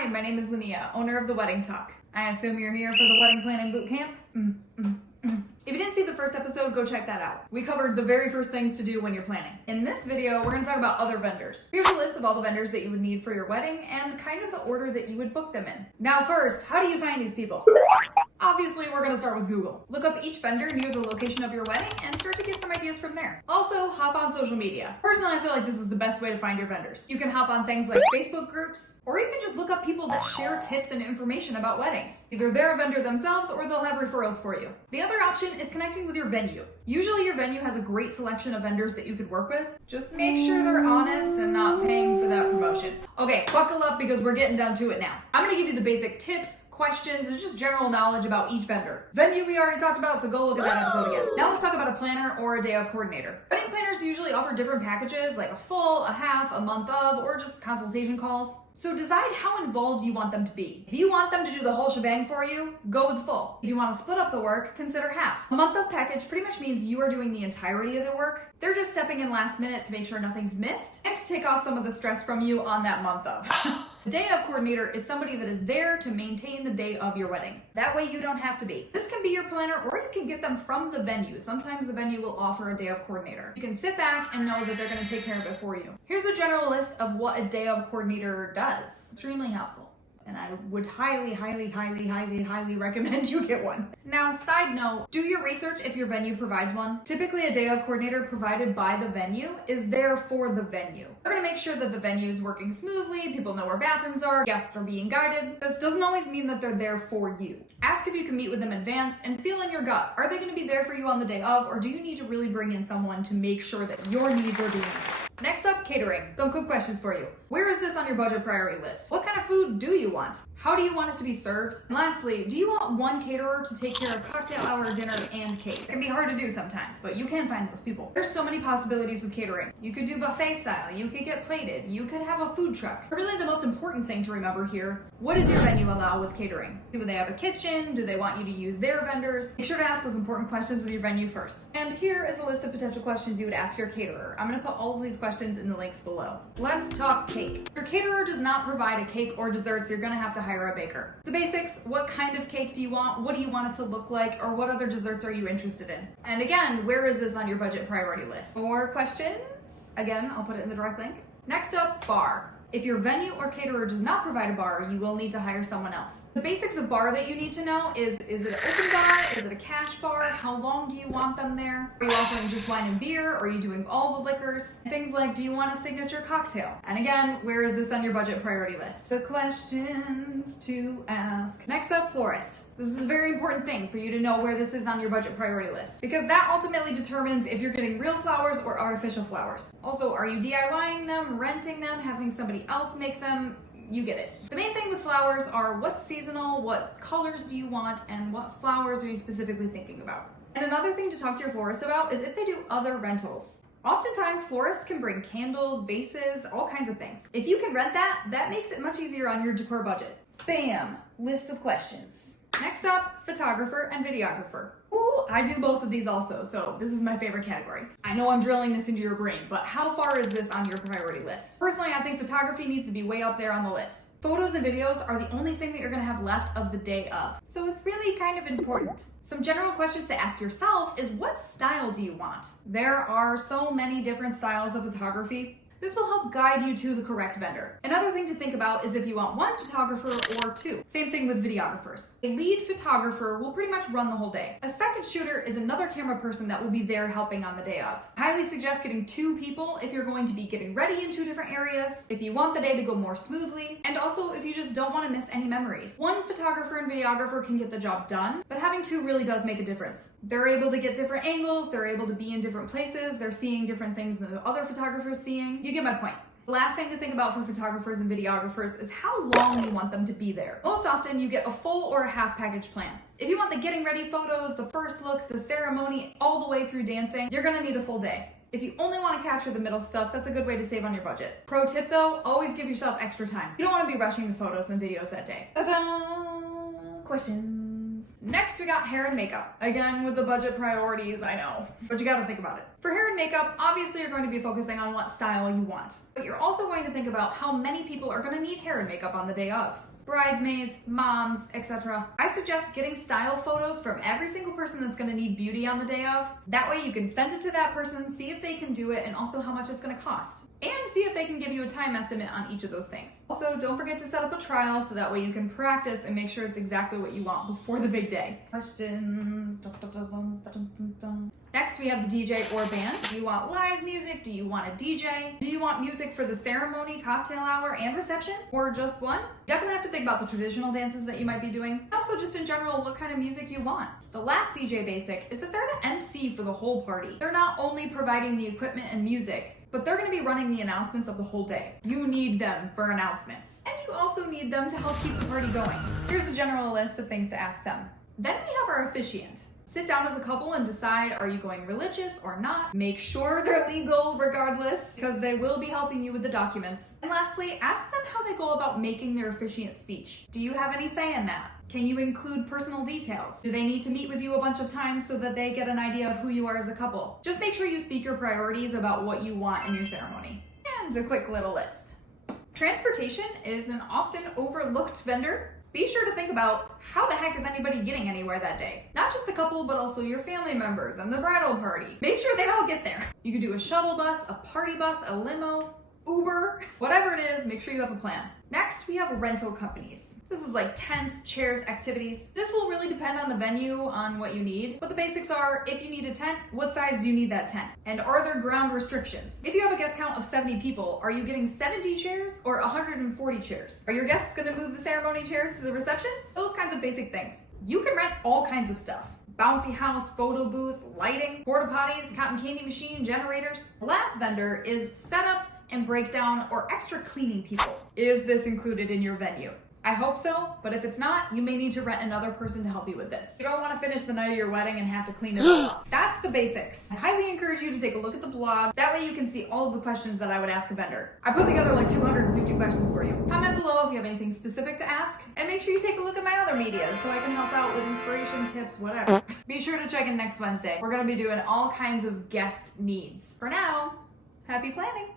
Hi, my name is Linnea, owner of The Wedding Talk. I assume you're here for the wedding planning boot camp? If you didn't see the first episode, go check that out. We covered the very first things to do when you're planning. In this video, we're going to talk about other vendors. Here's a list of all the vendors that you would need for your wedding and kind of the order that you would book them in. Now first, how do you find these people? Obviously, we're going to start with Google. Look up each vendor near the location of your wedding and start to get some ideas from there. Also, hop on social media. Personally, I feel like this is the best way to find your vendors. You can hop on things like Facebook groups, or you can just look up people that share tips and information about weddings. Either they're a vendor themselves or they'll have referrals for you. The other option is connecting with your venue. Usually your venue has a great selection of vendors that you could work with. Just make sure they're honest and not paying for that promotion. Okay, buckle up because we're getting down to it now. I'm going to give you the basic tips, questions, and just general knowledge about each vendor. Venue we already talked about, so go look at that episode again. Now let's talk about a planner or a day of coordinator. Wedding planners usually offer different packages like a full, a half, a month of, or just consultation calls. So decide how involved you want them to be. If you want them to do the whole shebang for you, go with full. If you want to split up the work, consider half. A month of package pretty much means you are doing the entirety of the work. They're just stepping in last minute to make sure nothing's missed and to take off some of the stress from you on that month of. A day of coordinator is somebody that is there to maintain the day of your wedding. That way you don't have to be. This can be your planner or you can get them from the venue. Sometimes the venue will offer a day of coordinator. You can sit back and know that they're going to take care of it for you. Here's a general list of what a day of coordinator does. Extremely helpful. And I would highly recommend you get one. Now, side note, do your research if your venue provides one. Typically, a day of coordinator provided by the venue is there for the venue. They're gonna make sure that the venue is working smoothly, people know where bathrooms are, guests are being guided. This doesn't always mean that they're there for you. Ask if you can meet with them in advance and feel in your gut. Are they gonna be there for you on the day of, or do you need to really bring in someone to make sure that your needs are being met? Next up, catering. Some quick questions for you. Where is this on your budget priority list? What kind of food do you want? How do you want it to be served? And lastly, do you want one caterer to take care of cocktail hour, dinner, and cake? It can be hard to do sometimes, but you can find those people. There's so many possibilities with catering. You could do buffet style, you could get plated, you could have a food truck. But really the most important thing to remember here, what does your venue allow with catering? Do they have a kitchen? Do they want you to use their vendors? Make sure to ask those important questions with your venue first. And here is a list of potential questions you would ask your caterer. I'm gonna put all of these questions in the links below. Let's talk cake. If your caterer does not provide a cake or desserts, you're gonna have to hire a baker. The basics, what kind of cake do you want? What do you want it to look like? Or what other desserts are you interested in? And again, where is this on your budget priority list? More questions? Again, I'll put it in the direct link. Next up, bar. If your venue or caterer does not provide a bar, you will need to hire someone else. The basics of bar that you need to know is it an open bar? Is it a cash bar? How long do you want them there? Are you offering just wine and beer? Or are you doing all the liquors? Things like, do you want a signature cocktail? And again, where is this on your budget priority list? The questions to ask. Next up, florist. This is a very important thing for you to know where this is on your budget priority list, because that ultimately determines if you're getting real flowers or artificial flowers. Also, are you DIYing them, renting them, having somebody else make them? You get it. The main thing with flowers are what's seasonal, what colors do you want, and what flowers are you specifically thinking about. And another thing to talk to your florist about is if they do other rentals. Oftentimes, florists can bring candles, vases, all kinds of things. If you can rent that, that makes it much easier on your decor budget. Bam! List of questions. Next up, photographer and videographer. Ooh, I do both of these also, so this is my favorite category. I know I'm drilling this into your brain, but how far is this on your priority list? Personally, I think photography needs to be way up there on the list. Photos and videos are the only thing that you're gonna have left of the day of, so it's really kind of important. Some general questions to ask yourself is, what style do you want? There are so many different styles of photography. This will help guide you to the correct vendor. Another thing to think about is if you want one photographer or two. Same thing with videographers. A lead photographer will pretty much run the whole day. A second shooter is another camera person that will be there helping on the day of. I highly suggest getting 2 people if you're going to be getting ready in 2 different areas, if you want the day to go more smoothly, and also if you just don't want to miss any memories. One photographer and videographer can get the job done, but having 2 really does make a difference. They're able to get different angles, they're able to be in different places, they're seeing different things than the other photographer's seeing. You get my point. The last thing to think about for photographers and videographers is how long you want them to be there. Most often you get a full or a half package plan. If you want the getting ready photos, the first look, the ceremony, all the way through dancing, you're gonna need a full day. If you only want to capture the middle stuff, that's a good way to save on your budget. Pro tip though, always give yourself extra time. You don't want to be rushing the photos and videos that day. Ta-da! Questions. questions. Next, we got hair and makeup. Again, with the budget priorities, I know, but you gotta think about it. For hair and makeup, obviously you're going to be focusing on what style you want, but you're also going to think about how many people are gonna need hair and makeup on the day of. Bridesmaids, moms, etc. I suggest getting style photos from every single person that's gonna need beauty on the day of. That way you can send it to that person, see if they can do it, and also how much it's gonna cost. And see if they can give you a time estimate on each of those things. Also, don't forget to set up a trial so that way you can practice and make sure it's exactly what you want before the big day. Questions. Next, we have the DJ or band. Do you want live music? Do you want a DJ? Do you want music for the ceremony, cocktail hour, and reception? Or just one? Definitely have to think about the traditional dances that you might be doing. Also, just in general, what kind of music you want. The last DJ basic is that they're the MC for the whole party. They're not only providing the equipment and music, but they're going to be running the announcements of the whole day. You need them for announcements. And you also need them to help keep the party going. Here's a general list of things to ask them. Then we have our officiant. Sit down as a couple and decide, are you going religious or not? Make sure they're legal regardless, because they will be helping you with the documents. And lastly, ask them how they go about making their officiant speech. Do you have any say in that? Can you include personal details? Do they need to meet with you a bunch of times so that they get an idea of who you are as a couple? Just make sure you speak your priorities about what you want in your ceremony. And a quick little list. Transportation is an often overlooked vendor. Be sure to think about how the heck is anybody getting anywhere that day? Not just the couple, but also your family members and the bridal party. Make sure they all get there. You could do a shuttle bus, a party bus, a limo, Uber, whatever it is, make sure you have a plan. Next, we have rental companies. This is like tents, chairs, activities. This will really depend on the venue, on what you need. But the basics are, if you need a tent, what size do you need that tent? And are there ground restrictions? If you have a guest count of 70 people, are you getting 70 chairs or 140 chairs? Are your guests gonna move the ceremony chairs to the reception? Those kinds of basic things. You can rent all kinds of stuff. Bouncy house, photo booth, lighting, porta potties, cotton candy machine, generators. The last vendor is setup and breakdown or extra cleaning people. Is this included in your venue? I hope so, but if it's not, you may need to rent another person to help you with this. You don't want to finish the night of your wedding and have to clean it all up. That's the basics. I highly encourage you to take a look at the blog. That way you can see all of the questions that I would ask a vendor. I put together like 250 questions for you. Comment below if you have anything specific to ask, and make sure you take a look at my other media so I can help out with inspiration, tips, whatever. Be sure to check in next Wednesday. We're gonna be doing all kinds of guest needs. For now, happy planning!